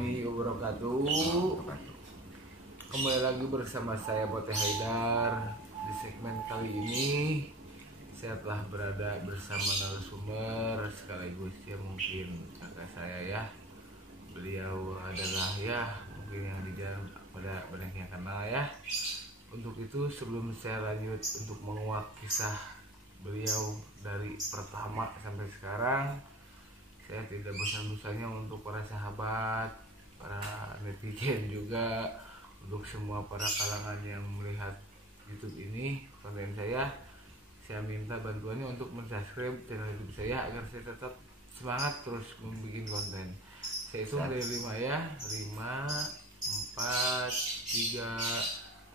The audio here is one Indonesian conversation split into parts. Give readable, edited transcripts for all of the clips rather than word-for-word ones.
warahmatullahi wabarakatuh. Kembali lagi bersama saya Bote Haidar. Di segmen kali ini saya telah berada bersama narasumber sekaligus ya mungkin kakak saya ya. Beliau adalah ya mungkin yang di jalan pada banyak yang kenal ya. Untuk itu sebelum saya lanjut untuk menguak kisah beliau dari pertama sampai sekarang, saya tidak bosan-bosannya untuk para sahabat, para netizen juga, untuk semua para kalangan yang melihat YouTube ini, konten saya minta bantuannya untuk mensubscribe channel YouTube saya agar saya tetap semangat terus membuat konten. Saya hitung dari 5 ya, 5, 4, 3,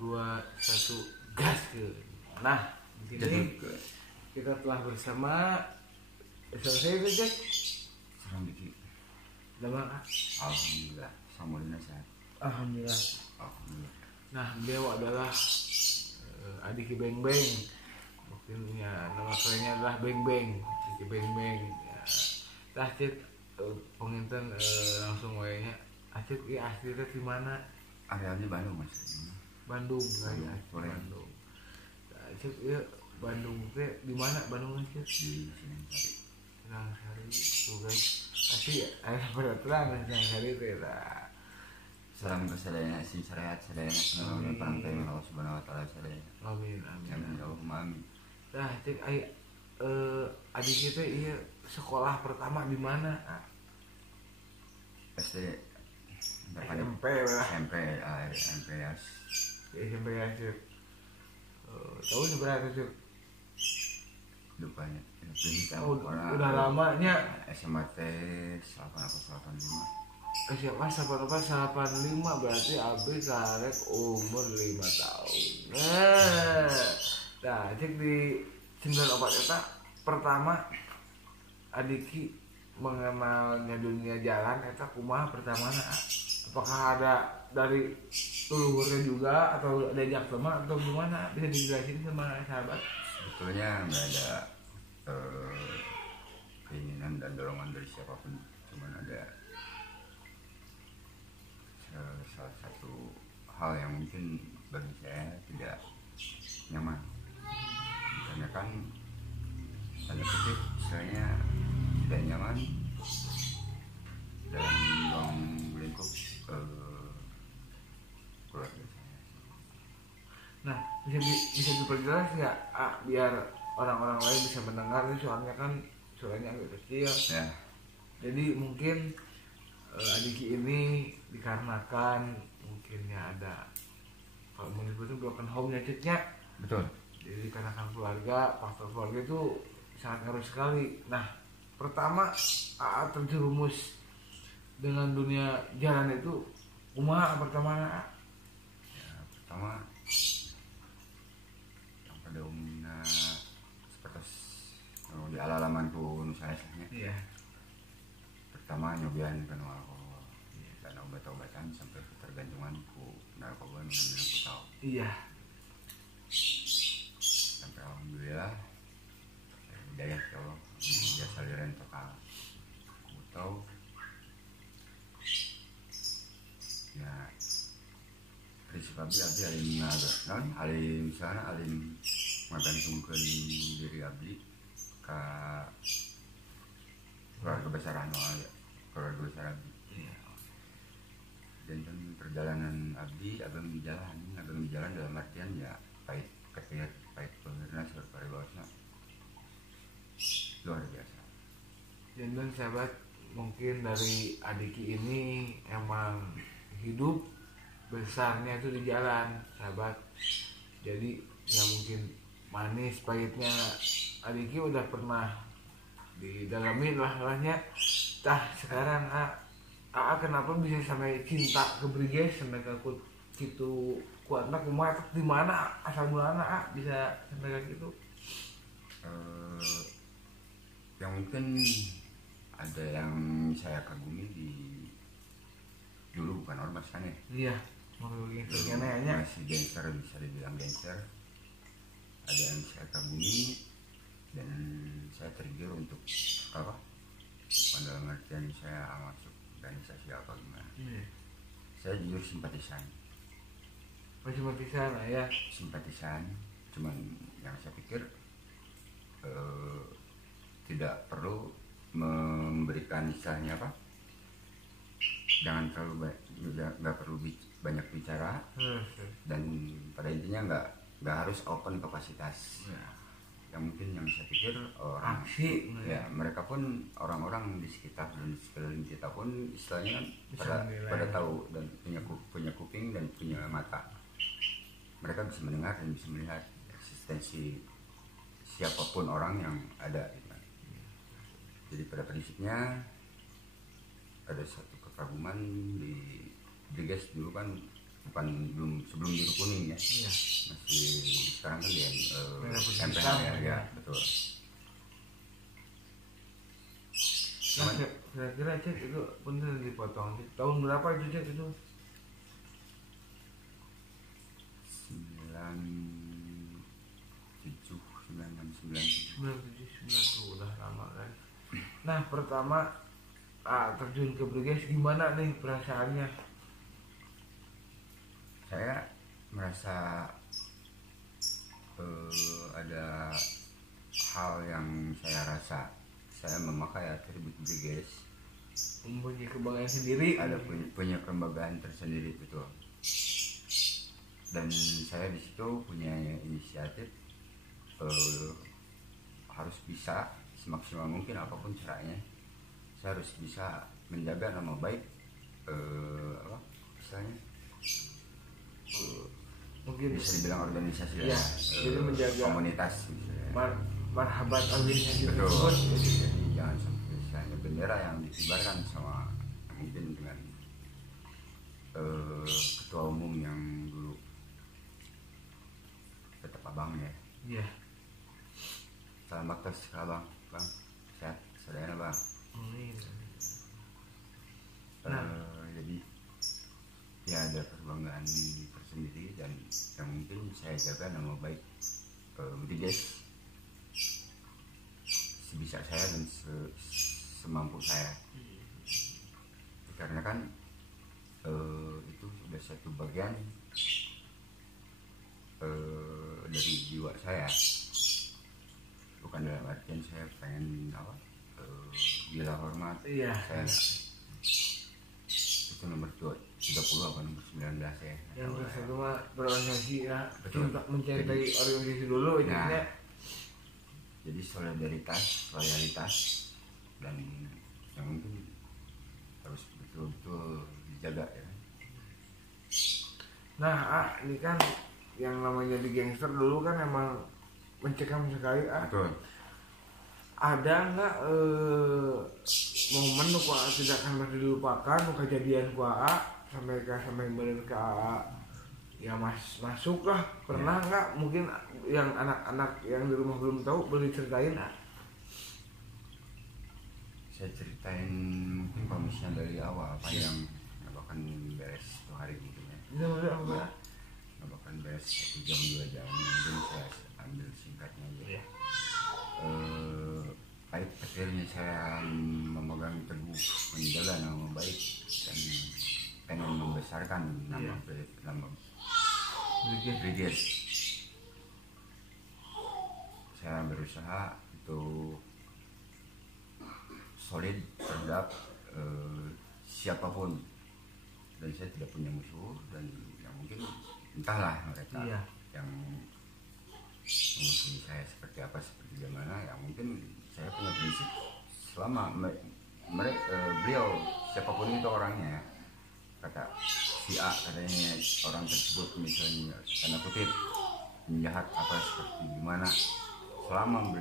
2, 1, gas ke. Nah, di sini kita telah bersama saya Jack. Alhamdulillah, Samudina sehat. Alhamdulillah. Alhamdulillah. Nah, beliau adalah Adiki Beng Beng. Mungkin ya nama kerennya adalah Beng Beng. Adiki Beng Beng. Ya. Tah cek penginten langsung wayanya. Acek ya aslinya di mana? Arealnya Bandung mas. Bandung kan ya. Bandung. Nah, cek ya Bandung teh di mana Bandung cek? Di Sini. Senang hari tuh guys. Pasti ada pada terang senang hari teh lah. Salam kesadayaan sing syariat sadayana semoga pantai Allah Subhanahu wa taala sadayana. Amin amin. Amin Allahumma amin. Nah, cek adik kita iya sekolah pertama di mana? SD SMP lah. SMP ya. SMP ya cek. Tahun berapa cek? Lupanya. Udah lamanya. SMA 8885. SMA 85 berarti Abi karek umur 5 tahun. Nah, cek di 94 eta pertama Adiki mengenalnya dunia jalan eta kumaha pertama apakah ada dari leluhurnya juga atau diajak teman atau gimana, bisa dijelasin sama sahabat? Sebetulnya nggak ada keinginan dan dorongan dari siapapun, cuman ada salah satu hal yang mungkin bagi saya tidak nyaman, karena kan tanda kutip istilahnya tidak nyaman dalam ruang lingkup keluarga saya. Nah, bisa diperjelas nggak biar orang-orang lain bisa mendengar, soalnya kan suaranya agak kecil Ya. Jadi mungkin Adiki ini dikarenakan mungkinnya ada kalau menyebutnya broken home nyacitnya. Betul. Jadi dikarenakan keluarga, faktor keluarga itu sangat ngaruh sekali. Nah, pertama AA terjerumus dengan dunia jalan itu kumaha pertama Ya, pertama yang pada umumnya seperti di ala-alamanku nusantara. Iya. Pertama nyobain kan alkohol dan obat-obatan sampai ketergantungan ku narkoba minum ku tahu. Iya. Sampai alhamdulillah hidayah ya Allah biasa liren tokal ku tahu ya prinsip abdi alim ngaga non alim misalnya alim magantungkeun diri abdi ka keluarga besar keluarga besar abdi. Iya. Dan perjalanan abdi abang di jalan dalam artian ya pahit pahirna seperti bawasna luar biasa. Dan sahabat, mungkin dari Adiki ini emang hidup besarnya itu di jalan sahabat. Jadi ya mungkin manis pahitnya Adiki udah pernah didalamin lah. Tah sekarang kenapa bisa sampai cinta ke Briges sampai ke gitu kuatna kumaha di mana asal mulana bisa sampai kayak gitu? Yang mungkin ada yang saya kagumi di dulu bukan ormas kan ya? Iya, mau begitu nanya. Masih gangster, bisa dibilang gangster. Ada yang saya kagumi dan saya trigger untuk apa? Pada pengertian saya masuk organisasi apa gimana. Iya. Saya jujur simpatisan. Simpatisan lah ya. Simpatisan, cuman yang saya pikir tidak perlu memberikan istilahnya apa, jangan terlalu nggak perlu banyak bicara, dan pada intinya nggak harus open kapasitas. Ya. Yang mungkin yang saya pikir orang Aksi, ya mereka pun orang-orang di sekitar dan di sekeliling kita pun istilahnya kan pada tahu dan punya kuping dan punya mata. Mereka bisa mendengar dan bisa melihat eksistensi siapapun orang yang ada gitu. Jadi pada prinsipnya ada satu kekaguman di Briges dulu kan, sebelum biru kuning ya. Iya. Masih sekarang kan dia MPH ya, betul. Nah, kira-kira Cek itu bener dipotong. Tahun berapa itu Cek itu? 97 udah lama kan. Nah pertama terjun ke Briges gimana nih perasaannya? Saya merasa ada hal yang saya rasa saya memakai atribut Briges, Mempunyai kebanggaan sendiri. ada punya kebanggaan tersendiri, betul. Dan saya di situ punya inisiatif harus bisa semaksimal mungkin apapun caranya, saya harus bisa menjaga nama baik apa istilahnya, Mungkin bisa dibilang organisasi ya, jadi menjaga komunitas misalnya. Marhabat organisasi Betul. tersebut. Jadi jangan sampai misalnya bendera yang dikibarkan sama mungkin dengan ketua umum yang dulu tetap abang ya. Iya. Salam baktas ke abang, bang sehat sadayana bang. Jadi ya ada kebanggaan tersendiri dan yang mungkin saya jaga nama baik Briges sebisa saya dan semampu saya, karena kan itu sudah satu bagian dari jiwa saya, bukan dalam artian saya pengen apa gila hormat. Iya. Saya itu nomor 30 apa nomor 19 ya. Yang satu mah berorganisasi ya. Betul. Untuk mencintai organisasi dulu intinya. Jadi solidaritas, loyalitas, dan yang mungkin harus betul-betul dijaga ya. Nah, ini kan yang namanya di gangster dulu kan emang mencekam sekali. Betul. Ada nggak momen nu tidak akan pernah dilupakan kejadian ku sampai bener ke ya masuk lah, pernah nggak mungkin yang anak-anak yang di rumah belum tahu boleh ceritain? Saya ceritain mungkin kalau misalnya dari awal apa yang bahkan beres 2 hari gitu ya. Itu apa? Bahkan beres 1 jam 2 jam, mungkin saya ambil singkatnya aja. Iya. Pahit akhirnya saya memegang teguh menjaga nama baik dan pengen membesarkan nama Briges. Saya berusaha untuk solid terhadap siapapun, dan saya tidak punya musuh, dan yang mungkin entahlah mereka yang memusuhi saya seperti apa, seperti bagaimana, yang mungkin saya punya prinsip selama beliau siapapun itu orangnya, kata si A katanya orang tersebut misalnya tanda kutip menjahat apa seperti gimana, selama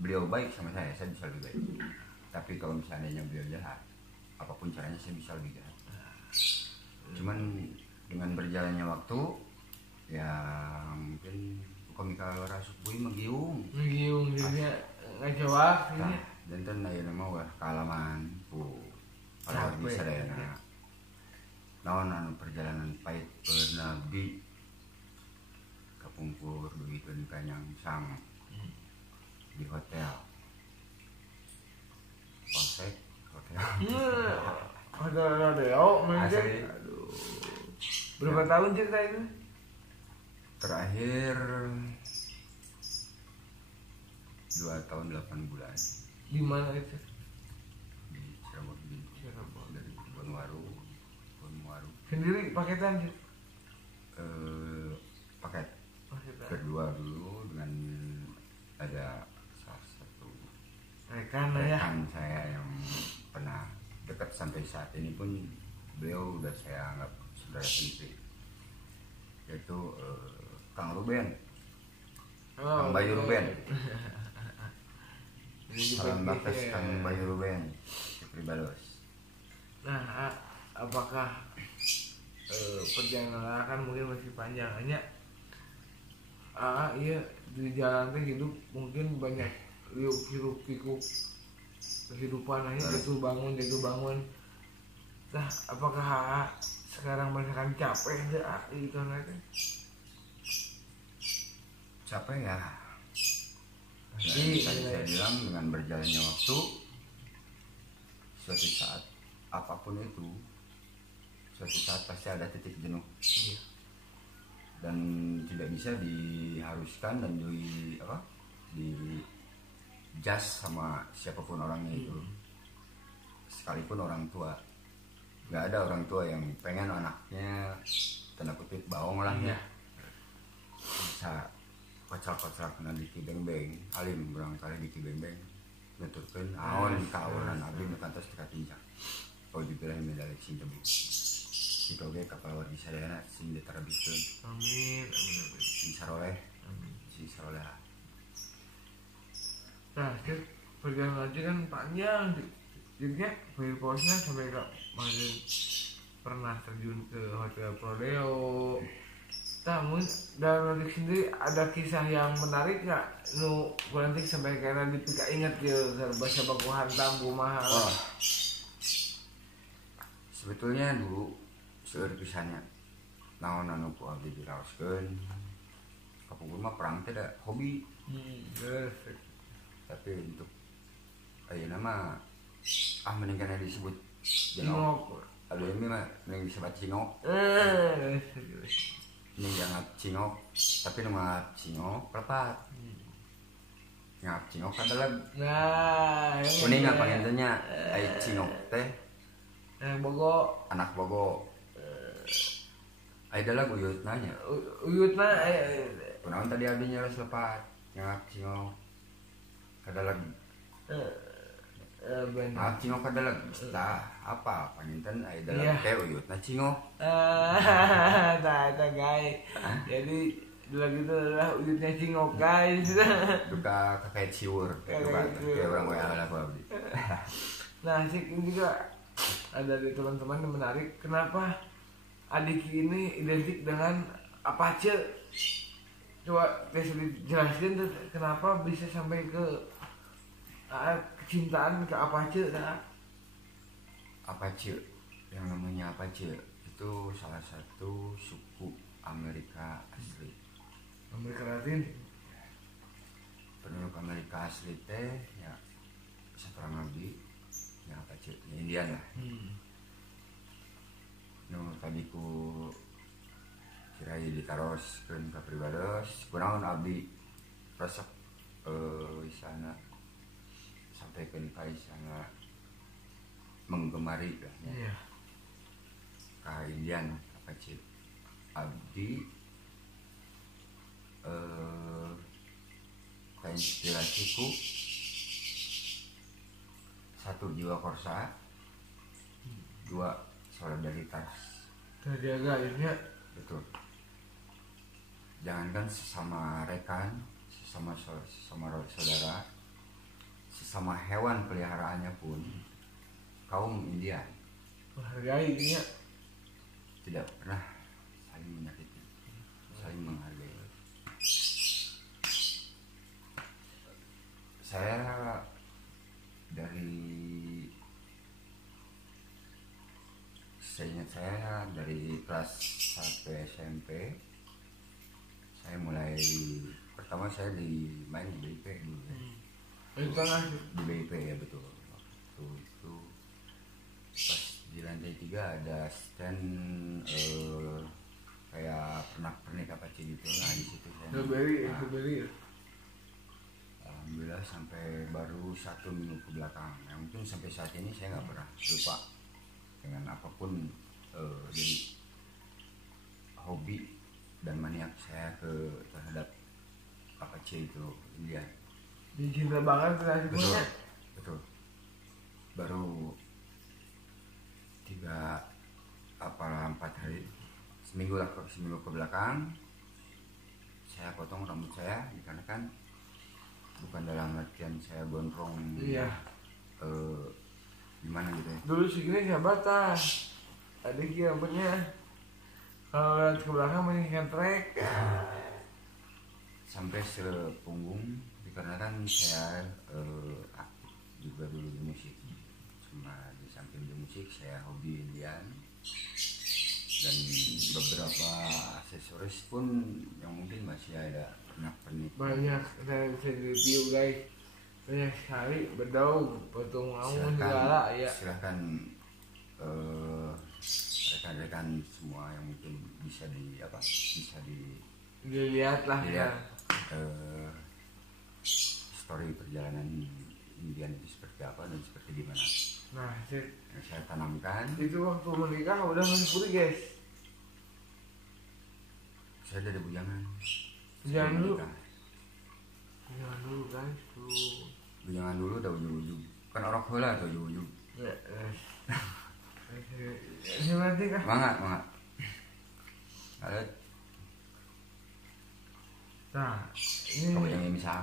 beliau baik sama saya bisa lebih baik. Tapi kalau misalnya beliau jahat, apapun caranya saya bisa lebih jahat. Cuman dengan berjalannya waktu ya mungkin komika rasuk bui megiung jadinya nggak jawab ini. Dan ten ayeuna mah wah kaalaman kalau bisa dayana naon anu perjalanan pahit pernah bi kapungkur dugiikeun ka Nyangsang di hotel Polsek hotel Hotel Rodeo main Asli. game. Aduh. Berapa tahun cerita itu? Terakhir 2 tahun 8 bulan Di mana itu? di Cirebon dari Bonwaru. Sendiri paketan sih. Paket Paketan. kedua dulu dengan ada salah satu Rekan lah ya. rekan saya yang pernah dekat sampai saat ini pun beliau udah saya anggap saudara sendiri, yaitu Kang Ruben, Kang Bayu Ruben. Salam bakas Kang Bayu Ruben, Pribados. Nah, apakah perjalanan kan mungkin masih panjang hanya iya di jalan teh hidup mungkin banyak hiruk pikuk kehidupan hanya jatuh bangun. Nah, apakah sekarang merasakan capek enggak gitu nanti? Capek ya. Pasti, Tadi saya bilang dengan berjalannya waktu, suatu saat apapun itu, suatu saat pasti ada titik jenuh. Iya. Dan tidak bisa diharuskan dan di jas sama siapapun orangnya itu, sekalipun orang tua. Nggak ada orang tua yang pengen anaknya tanda kutip baong lah ya, bisa kocal-kocal kena di kibeng-beng, alim barangkali di kibeng-beng nuturkeun aon kaonan abdi nu kantos teka tincak oh dibilang medali sing tebu kita oge kapal wargi sadayana sing diterbitkeun Amin. sing saroleh Nah, perjalanan haji kan panjang, jadinya bayar posnya sampai ke mana pernah terjun ke Hotel Rodeo. Namun dalam nanti sendiri ada kisah yang menarik nggak? Nu nanti sampai karena dipika ingat ya bahasa baku hantam kumaha. Oh, sebetulnya dulu seueur pisannya naon anu ku abdi diraoskeun kapungkur mah perang teh da hobi. Yes. Tapi untuk ayeuna mah mending kana disebut jenok. Aduh ini mah mending disebut cingok. Mending jangan cingok, tapi nu ngap cingok lepat. Ngap cingok adalah Nah, kuning apa ngentenya ai cingok teh bogo anak bogo. Ai dalah uyut nanya. uyutna Kunaon tadi abdi nyaros lepat ngap cingok. Kadalag benar. cingok kadalag tah apa panginten ai dalag Iya. teh uyutna cingok. Nah, guys. Jadi lagi itu adalah uyutnya cingok guys. Duka kakek ciur kayak orang WA lah abdi. Nah, sih ini juga ada di teman-teman yang menarik. Kenapa adik ini identik dengan Apache? Coba bisa dijelaskan tuh kenapa bisa sampai ke kecintaan ke Apache? Nah. Apache, yang namanya Apache itu salah satu suku Amerika asli. Amerika Latin. Penduduk Amerika asli teh ya sakurang lebih ya Apache, ya Indian lah. Tadi ku kirai ditaroskeun ka Pribados, kunaon abdi resep isana sampaikeun ka isana menggemari lah ya. Iya. Ka Indian Apache abdi inspirasiku satu jiwa korsa, dua solidaritas. Terjaga akhirnya. Betul. Jangankan sesama rekan, sesama saudara, sesama hewan peliharaannya pun kaum Indian Menghargai dia. tidak pernah saling menyakiti, saling menghargai. Saya seingat saya dari kelas 1 SMP saya mulai pertama saya main di BIP dulu ya. Itu tengah. Di BIP ya betul. Waktu itu pas di di lantai 3 ada stand kayak pernak-pernik apa sih gitu. Nah di situ saya Blueberry ya. Alhamdulillah sampai baru 1 minggu ke belakang. Yang mungkin sampai saat ini saya nggak pernah lupa dengan apapun. Jadi hobi dan maniak saya terhadap Apache itu Indian. Cinta banget nasi punya. Betul. Baru 4 hari, seminggu ke belakang saya potong rambut saya dikarenakan bukan dalam artian saya gondrong. Iya. Gimana gitu ya. Dulu segini nggak batas. Ada rambutnya. Kalau lihat ke belakang mendingan trek. Sampai sepunggung dikarenakan saya aktif juga dulu di musik. Cuma di samping di musik saya hobi Indian dan beberapa aksesoris pun yang mungkin masih ada pernak-pernik. Banyak saya bisa review guys. Banyak sekali bedaung, potong rambut segala ya. Silahkan rekan-rekan semua yang mungkin bisa dilihat lah ya. Story perjalanan Indian itu seperti apa dan seperti gimana. Nah, yang saya tanamkan itu waktu menikah udah masih guys. Saya ada bujangan. Jangan dulu guys tuh. Bujangan dulu udah ujung-ujung. Kan orang heula tuh ujung-ujung. Ya, ini nanti kah? Mangat. Ada. Nah, ini kamu yang misal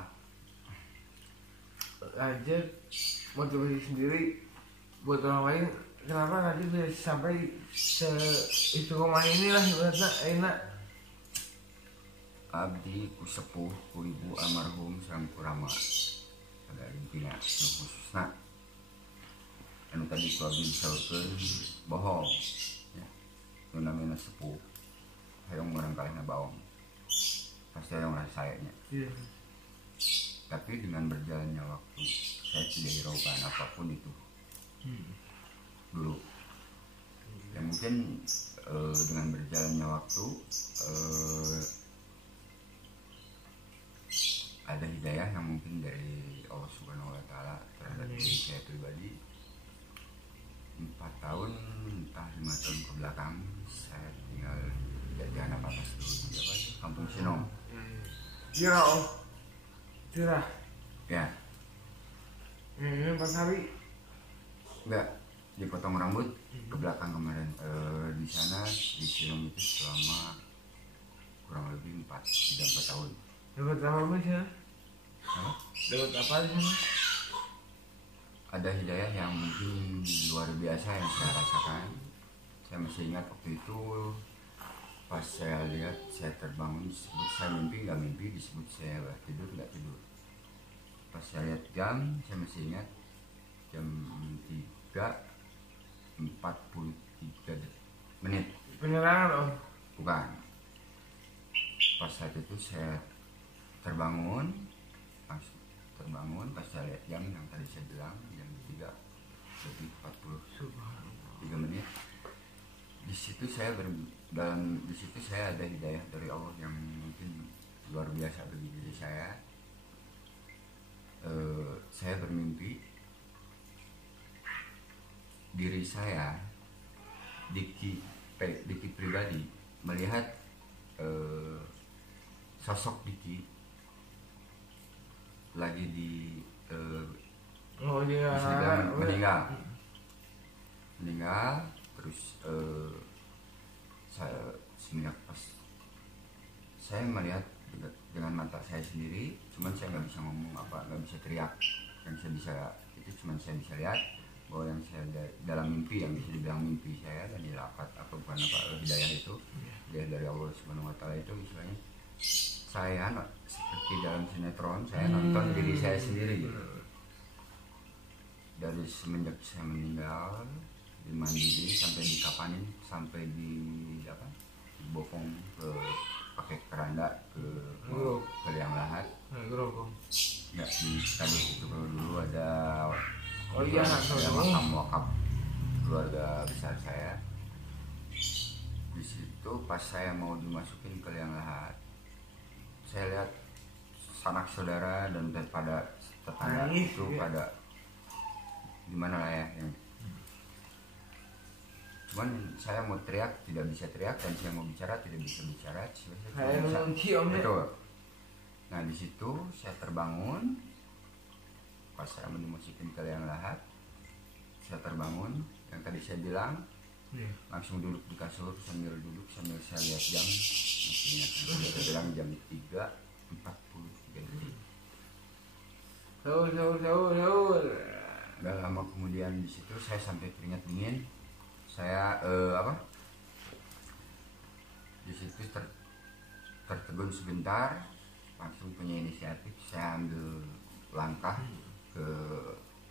aja motivasi sendiri buat orang lain. Kenapa nanti bisa sampai itu rumah inilah ibaratnya enak. Abdi ku sepuh ku ibu almarhum sareng kurama pada intina khususna anu tadi ku abdi disaurkeun bohong ya nu namina sepuh hayang urang kalihna baong pasti hayang rasanya. Iya. Tapi dengan berjalannya waktu saya tidak hiraukan apapun itu dulu ya mungkin dengan berjalannya waktu ada hidayah yang mungkin dari Allah Subhanahu wa Ta'ala terhadap diri saya pribadi. 4 tahun entah 5 tahun ke belakang saya tinggal di Anak Patas dulu di Kampung Sinong. Tirah Ya. Ini 4 hari. Enggak, dipotong rambut ke belakang kemarin. Di sana di Sinong itu selama kurang lebih 3-4 tahun. Dapat apa sih? Dapat apa di sana? Ada hidayah yang mungkin luar biasa yang saya rasakan. Saya masih ingat waktu itu pas saya lihat saya terbangun disebut saya mimpi nggak mimpi, disebut saya tidur nggak tidur. Pas saya lihat jam saya masih ingat jam 3:43 menit. Penyerangan om? Bukan. Pas saat itu saya terbangun pas saya lihat jam yang tadi saya bilang jam 3:43 menit. Di situ saya ada hidayah dari Allah yang mungkin luar biasa bagi diri saya. Saya bermimpi diri saya Diki pribadi melihat sosok Diki lagi di meninggal terus saya semenjak pas saya melihat dengan mata saya sendiri, cuman saya nggak bisa ngomong nggak bisa teriak. Yang saya bisa itu cuman saya bisa lihat bahwa yang saya dalam mimpi yang bisa dibilang mimpi saya dan dilapat hidayah itu hidayah dari Allah Subhanahu wa Ta'ala itu istilahnya saya seperti dalam sinetron saya nonton diri saya sendiri gitu. Dari semenjak saya meninggal dimandiin sampai dikapanin sampai dibopong ke pakai keranda ke liang lahat ya di tadi itu dulu ada makam wakaf keluarga besar saya. Di situ pas saya mau dimasukin ke liang lahat, saya lihat sanak saudara dan tetangga itu pada gimana lah ya, yang cuman saya mau teriak tidak bisa teriak, dan saya mau bicara tidak bisa bicara. Betul. Nah di situ saya terbangun pas saya mau dimasukin ke liang lahat. Saya terbangun, yang tadi saya bilang, langsung duduk di kasur sambil duduk sambil saya lihat jam. Maksudnya saya bilang jam 3:43 detik. Sahur. Gak lama kemudian di situ saya sampai keringat dingin. Saya di situ tertegun sebentar, langsung punya inisiatif. Saya ambil langkah ke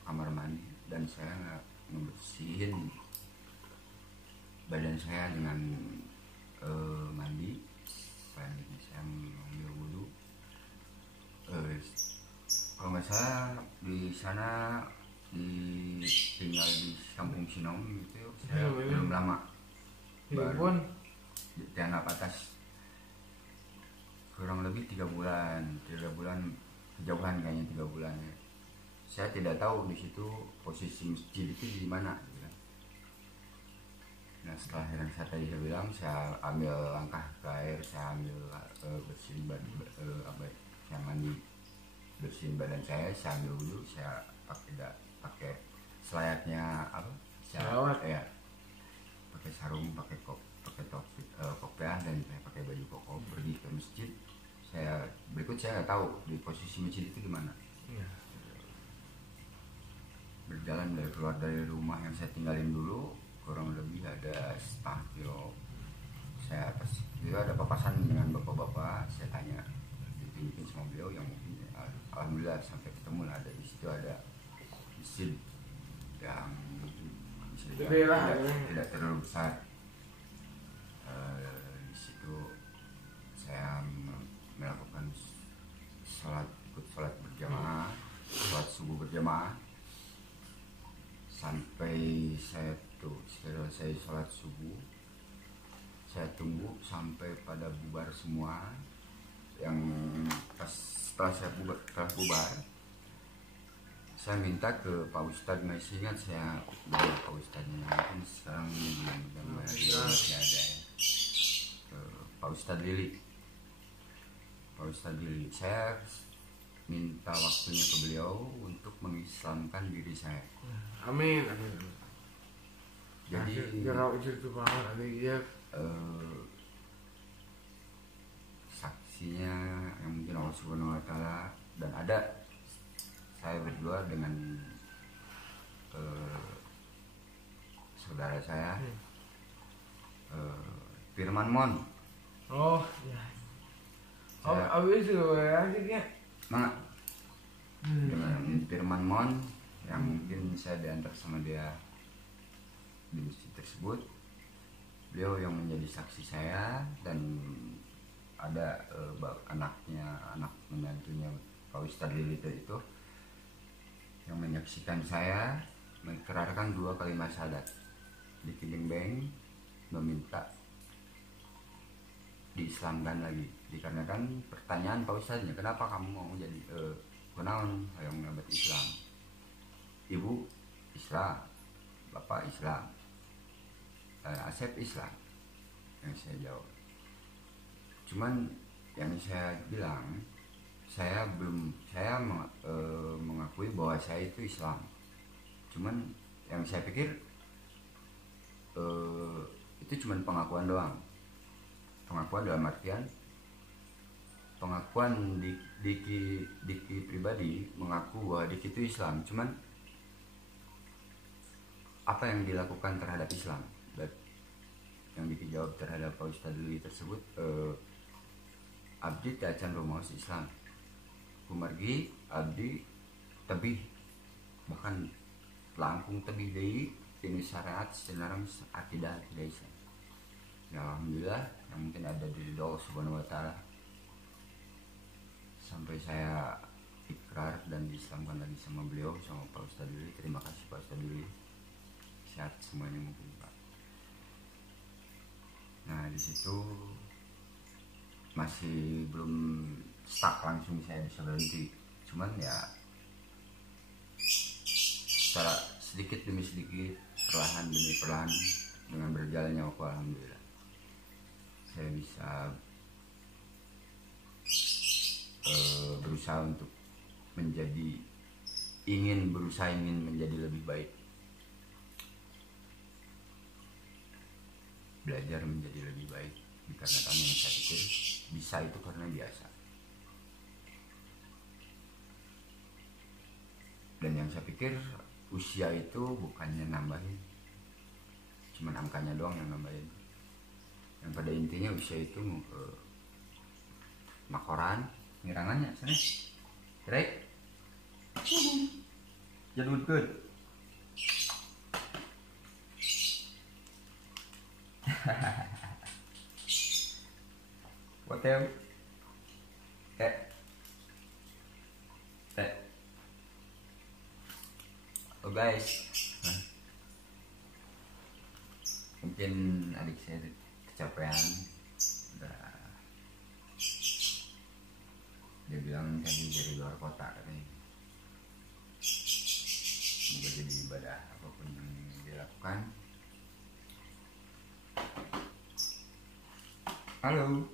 kamar mandi dan saya ngebersihin badan saya dengan mandi. Selanjutnya saya mengambil wudhu. Kalau nggak salah di sana tinggal di Kampung Sinom gitu, saya belum lama, baru dianggap atas kurang lebih 3 bulan kejauhan, kayaknya 3 bulan ya. Saya tidak tahu di situ posisi masjid itu di mana gitu kan. Nah setelah yang saya tadi saya bilang, saya ambil langkah ke air, saya ambil bersihin saya mandi, bersihin badan saya ambil wudhu, saya pakai selayaknya ya, pakai sarung, pakai topi, kopiah, dan saya pakai baju koko pergi ke masjid. Saya nggak tahu di posisi masjid itu gimana. Berjalan keluar dari rumah yang saya tinggalin dulu, kurang lebih ada setengah kilo. Saya itu ada papasan dengan bapak-bapak. Saya tanya, ditunjukin sama beliau, yang mungkin alhamdulillah sampai ketemu lah. Ada di situ ada masjid yang tidak terlalu besar. Di situ saya melakukan ikut sholat berjamaah, sholat subuh berjamaah, sampai saya selesai sholat subuh. Saya tunggu sampai pada bubar semua. Yang setelah saya bubar, saya minta ke Pak Ustadz, masih ingat saya bilang Pak Ustadznya, mungkin sekarang masih ada ya. Pak Ustadz Lili, saya minta waktunya ke beliau untuk mengislamkan diri saya. Amin. Jadi saksinya yang mungkin Allah Subhanahu Wa Taala, dan ada saya berdua dengan saudara saya, Firman Mon. Oh ya. Abis itu asiknya. Mana? Dengan Firman Mon yang mungkin saya diantar sama dia di masjid tersebut. Beliau yang menjadi saksi saya, dan ada anak menantunya Pak Ustadz Lilito itu yang menyaksikan saya mengikrarkan 2 kalimat syahadat di Kiding meminta diislamkan lagi. Dikarenakan pertanyaan Pak Ustadznya, kenapa kamu mau jadi kenaon yang mengabat Islam? Ibu Islam, Bapak Islam, Asep Islam. Yang saya jawab. Cuman yang saya bilang, saya mengakui bahwa saya itu Islam. Cuman yang saya pikir itu cuman pengakuan doang. Pengakuan dalam artian pengakuan Diki pribadi mengaku bahwa Diki itu Islam. Cuman apa yang dilakukan terhadap Islam? Dan yang Diki jawab terhadap Pak Ustadz Lili tersebut, abdi tacan rumaos Islam, kumargi abdi tebih, bahkan langkung tebih deui tina syariat secara akidah Islam. Ya alhamdulillah, yang mungkin ada di Allah Subhanahu Wa Taala, sampai saya ikrar dan diislamkan lagi sama beliau, sama Pak Ustadz Lili. Terima kasih Pak Ustadz Lili. sehat semuanya mungkin Pak. Nah di situ masih belum stuck langsung saya bisa berhenti, cuman ya secara sedikit demi sedikit, perlahan demi perlahan, dengan berjalannya waktu alhamdulillah saya bisa berusaha untuk ingin menjadi lebih baik, belajar menjadi lebih baik, dikarenakan yang saya pikir bisa itu karena biasa. Dan yang saya pikir usia itu bukannya nambahin, cuman angkanya doang yang nambahin. Yang pada intinya usia itu makoran ngirangannya sana right jadul good. What else? Oh guys, mungkin adik saya kecapean. Dia bilang tadi dari luar kota katanya. Semoga jadi ibadah apapun yang dia lakukan. Halo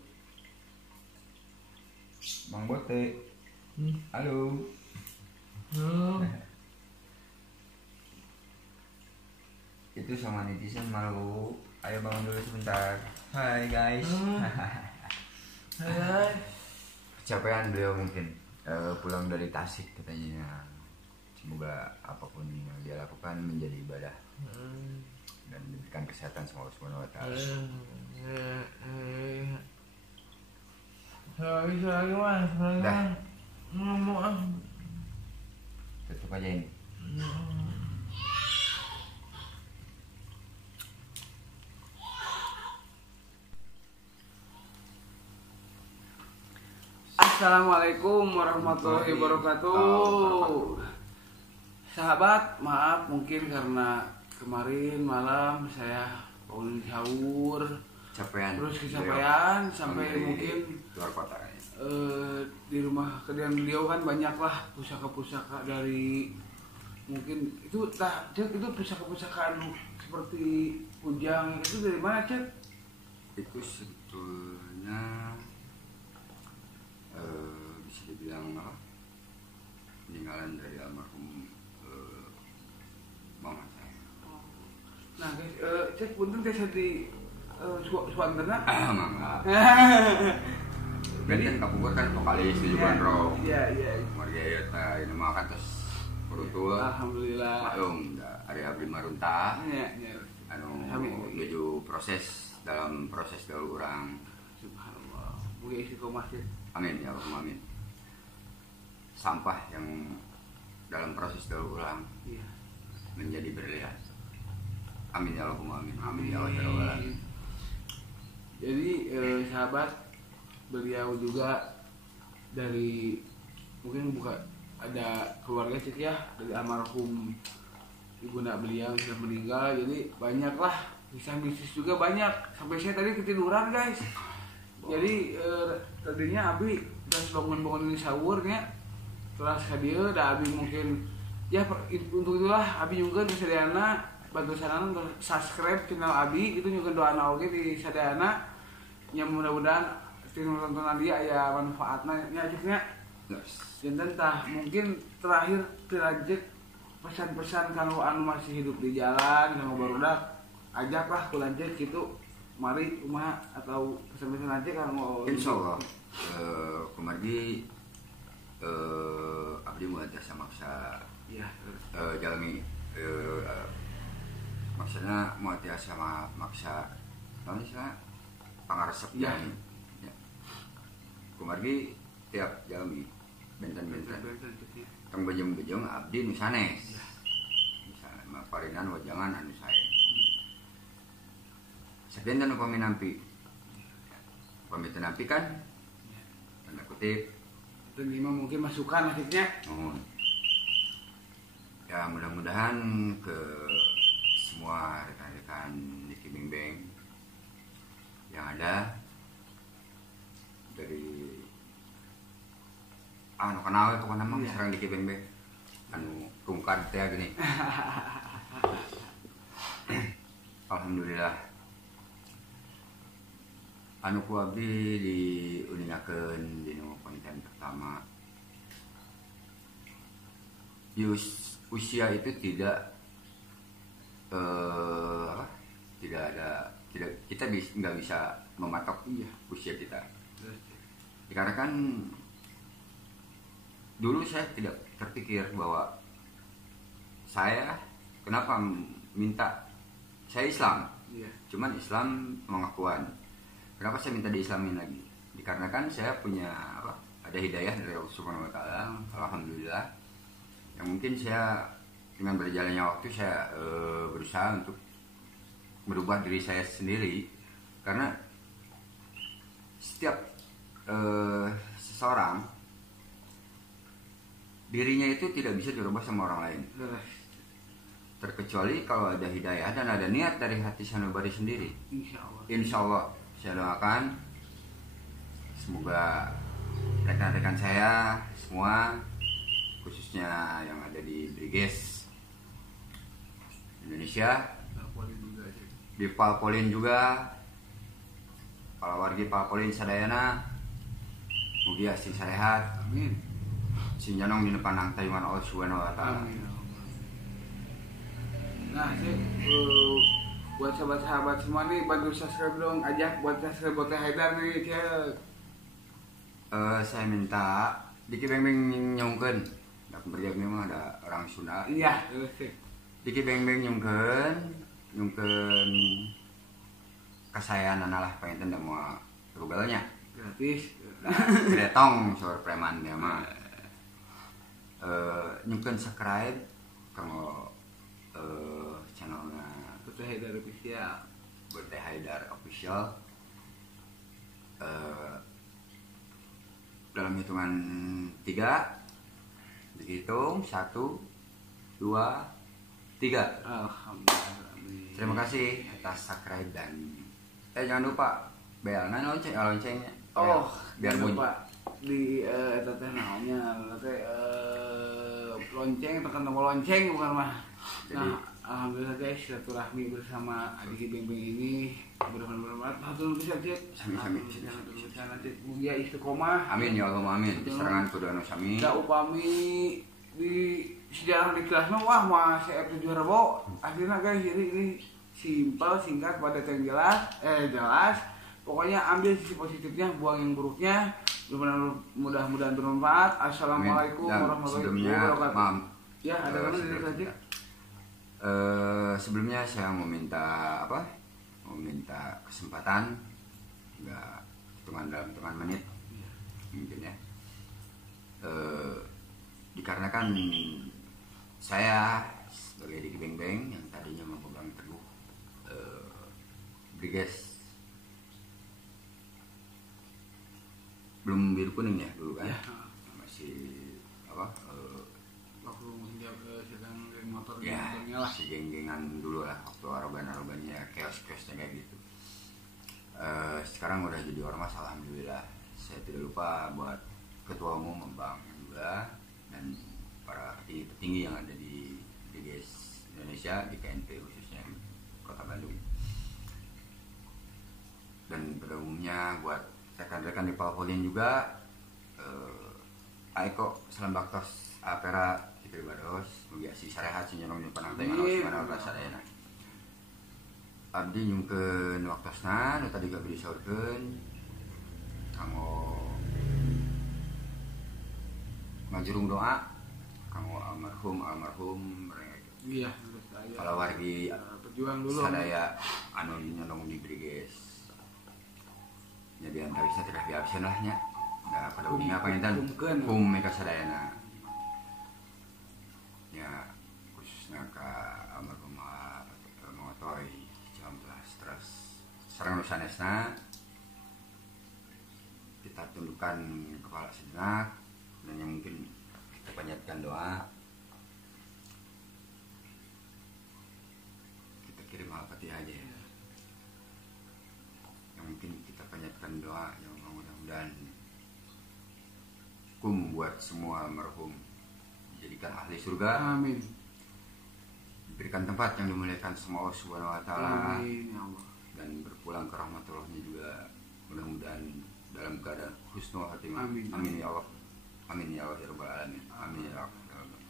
Bang Bote. Halo. Itu sama netizen malu. Ayo bangun dulu sebentar. Hai guys. Hai. Kecapean beliau mungkin pulang dari Tasik katanya. Semoga apapun yang dia lakukan menjadi ibadah dan diberikan kesehatan sama Allah Subhanahu wa taala. Lagi mas, Dah. ngomong Tutup aja ini. Assalamualaikum warahmatullahi wabarakatuh. Sahabat, maaf mungkin karena kemarin malam saya bangun sahur, Capean. terus kecapean sampai mungkin luar kota. Di rumah kediaman beliau kan banyaklah pusaka-pusaka dari mungkin itu itu pusaka-pusaka seperti kujang itu dari mana Cek? Itu sebetulnya bisa dibilang apa? Peninggalan dari almarhum mama saya. Nah guys, Cek punten teh di suantena. Mama. Benten Kapungkur kan vokalis di Bandro. Iya. Maria Yata ini mah kan terus perutul. Alhamdulillah. Maklum, area abdi marunta. Iya. Anu menuju dalam proses daur urang. Subhanallah. Mulia isi masjid. Amin ya Allah, amin. Sampah yang dalam proses daur ulang menjadi berlian. Amin ya Allah, amin. Amin ya Allah. Jadi sahabat, beliau juga dari mungkin bukan ada keluarga Cik ya, dari almarhum ibunda beliau sudah meninggal, jadi banyaklah kisah bisnis juga banyak, sampai saya tadi ketiduran guys. Jadi tadinya Abi terus bangun-bangun ini sahurnya setelah dia dah Abi mungkin ya untuk itulah Abi juga di sadayana bantu sarana untuk subscribe channel Abi itu juga doa oge di sadayana yang mudah-mudahan tontonan dia ya manfaatnya nyajiknya. Dan tentang mungkin terakhir terajek pesan-pesan kalau anu masih hidup di jalan kalau barudak ajaklah kulanjek gitu mari rumah atau pesan-pesan aja kalau insyaallah kumargi abdi mau jasa maksa iya jalani maksudnya mau jasa maksa namun istilah pangaresep ya. Kumargi tiap jalmi benten-benten tang bejeng-bejeng abdi nu sanes misalnya maparinan wajangan anu sae sedenten upami nampi kan tanda kutip dan lima mungkin masukan akhirnya ya mudah-mudahan ke semua rekan-rekan Diki Beng Beng yang ada dari kenal itu kan nama sekarang Diki Beng Beng rungkan teh gini. Alhamdulillah ku abdi diuningakeun di konten pertama. Usia itu tidak kita nggak bisa mematok usia kita. Dikarenakan dulu saya tidak terpikir bahwa saya kenapa minta, saya Islam, cuman Islam pengakuan. Kenapa saya minta diislamin lagi? Dikarenakan saya punya ada hidayah dari Allah Subhanahu Wa Taala, alhamdulillah. Yang mungkin saya dengan berjalannya waktu saya berusaha untuk merubah diri saya sendiri, karena setiap seseorang dirinya itu tidak bisa dirubah sama orang lain, terkecuali kalau ada hidayah dan ada niat dari hati sanubari sendiri. Insya Allah saya doakan semoga rekan-rekan saya semua, khususnya yang ada di Briges Indonesia, di Palpolin juga, para wargi Palpolin sadayana, mugi asing sarehat, amin. Sing janong di depan nang Taiwan Allah Subhanahu Wa Taala. Nah, buat sahabat-sahabat semua nih, bantu subscribe dong, ajak buat subscribe Bote Haidar nih, saya minta Diki Beng Beng nyongkeun. Dak berjak memang ada orang Sunda. Iya, Diki Beng Beng nyongkeun kasayanana lah pengen da moal Google-nya. Gratis. Gretong sor preman dia mah. Nyongkeun subscribe kanggo channelnya Bote Haidar Official. Bote Haidar Official. Dalam hitungan 3 dihitung 1, 2, 3. Alhamdulillah. Terima kasih atas subscribe dan jangan lupa bel loncengnya. Biar bunyi. Lupa di teh naonnya lonceng, tekan tombol lonceng bukan mah. Nah, alhamdulillah guys, silaturahmi bersama Diki Beng Beng ini benar-benar hatur bisa cek. Sami. Nanti mugia istiqomah. Amin ya Allah, amin. Serangan kudu anu sami. Da upami di sejarah di kelas mah saya juara bo. Akhirnya guys, jadi ini simpel, singkat, padat yang jelas. Pokoknya ambil sisi positifnya, buang yang buruknya. Mudah-mudahan bermanfaat. Assalamualaikum warahmatullahi wabarakatuh. Ya, ada mana dari tadi? Sebelumnya saya mau minta kesempatan, nggak dalam hitungan menit mungkin ya. Dikarenakan saya sebagai Diki Beng Beng yang tadinya memegang teguh Briges belum biru kuning ya dulu kan, masih waktu sedang motor ya masih geng-gengan dulu lah, waktu arogan-arogannya chaos-chaosnya kayak gitu. Sekarang udah jadi ormas, alhamdulillah. Saya tidak lupa buat ketua umum Bang juga dan para petinggi yang ada di BGS Indonesia, di KNP khususnya di Kota Bandung. Dan pada umumnya buat rekan-rekan di Palpolin juga, Aiko salam baktos apera Fitri Bados, mugi asih sarehat sinyanong di panangteng mana rasa dayana. Abdi nyungkeun waktosna nu tadi gak disaurkeun kanggo ngajurung doa kanggo almarhum iya kalau wargi pejuang dulu sadaya anu nyondong di Briges. Jadi antariksa tidak diabsen lah nya. Nah, pada umumnya panginten mereka sadayana. Ya, khususnya ke almarhum Motoy Ciamplas terus sareng nu sanesna kita tundukkan kepala sejenak dan yang mungkin kita panjatkan doa. Kita kirim Al-Fatihah aja ya. Yang mungkin kita panjatkan doa yang mudah-mudahan buat semua almarhum dijadikan ahli surga, Amin. diberikan tempat yang dimuliakan sama Allah Subhanahu wa taala, Amin ya Allah. dan berpulang ke rahmatullahnya juga mudah-mudahan dalam keadaan husnul khatimah. Amin. Amin ya Allah. Amin ya Allah ya rabbal alamin. Amin ya Allah.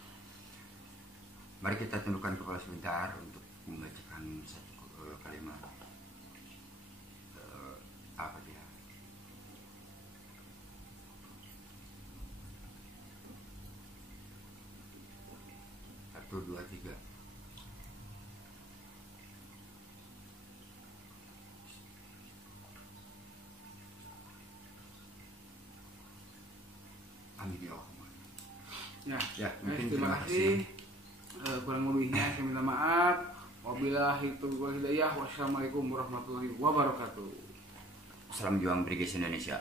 Mari kita tundukkan kepala sebentar untuk membacakan satu kalimat Al-Fatihah. Satu, dua, tiga. Amin ya Allah. Ya, mungkin terima kasih. Kurang lebihnya saya minta maaf. Wabillahi taufiq wal hidayah. Wassalamualaikum warahmatullahi wabarakatuh. Salam juang Brigade Indonesia.